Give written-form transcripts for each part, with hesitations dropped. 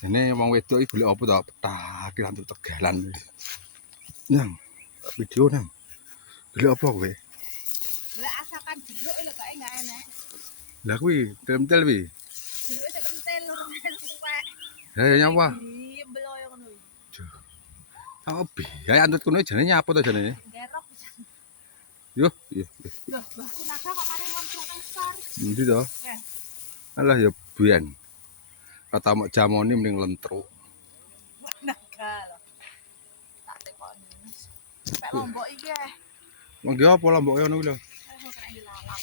Ini wong wedok iki golek apa to? Petak iki lantuk tegalan. Nang video nang. Golek apa kowe? Golek asakan jeruk lho kok enggak enak. Lah kuwi temtel wi. Jeruke sik kentil tuwek. Ha ya nyapa? Iya beloyo ngono iki. Oh, biaya antut kono jenenge nyapa to jenenge? Gerok. Yo, yo. Loh, mbahku naga kok maring lontrok besar. Endi to? Alah ya biyen. Kata mok jamone mending lentruk. Naga lho. Tak tekoni. Pek lombok iki eh. Wong ki apa lomboke ngono kuwi lho? Kena dilalap.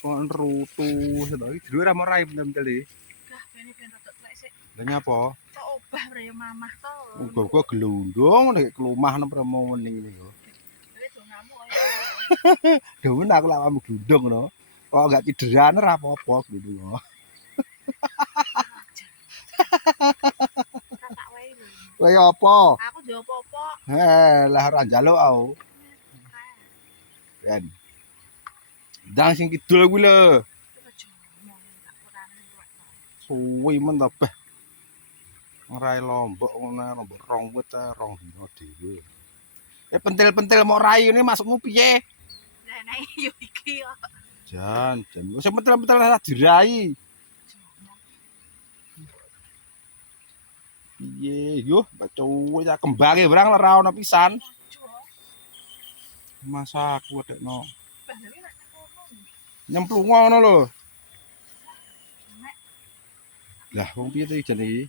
Kok rutu sedo iki dhewe ra mau rai temtel iki. Gah bene ben rodok tuwek sik. Lah nyapa? Kok obah bre mamah to. Uga gelundung nek kelumah nang premo wening niku. Dhewe do ngamuk kaya. Dewen aku lak kamu glundung ngono. Kok enggak cederane ra apa-apa gitu loh. Tak wae lho. Kowe apa? Aku ndek apa-apa. Lah ora njaluk aku. Ben. Ndang sing kidul kuwi lho. Suwi men ta beh. Ngrai lombok ngono, lombok rong wit ta rong dina dhewe. Pentil-pentil mau rai ini masukmu piye? Lah nek yo iki kok. Jan, wis pentil-pentil ora dirai. Piye yo, cuwe ya kembange brang ora ono pisan. Masa aku wedekno. Nyemplung ngono lho. Lah wong piye to jane iki?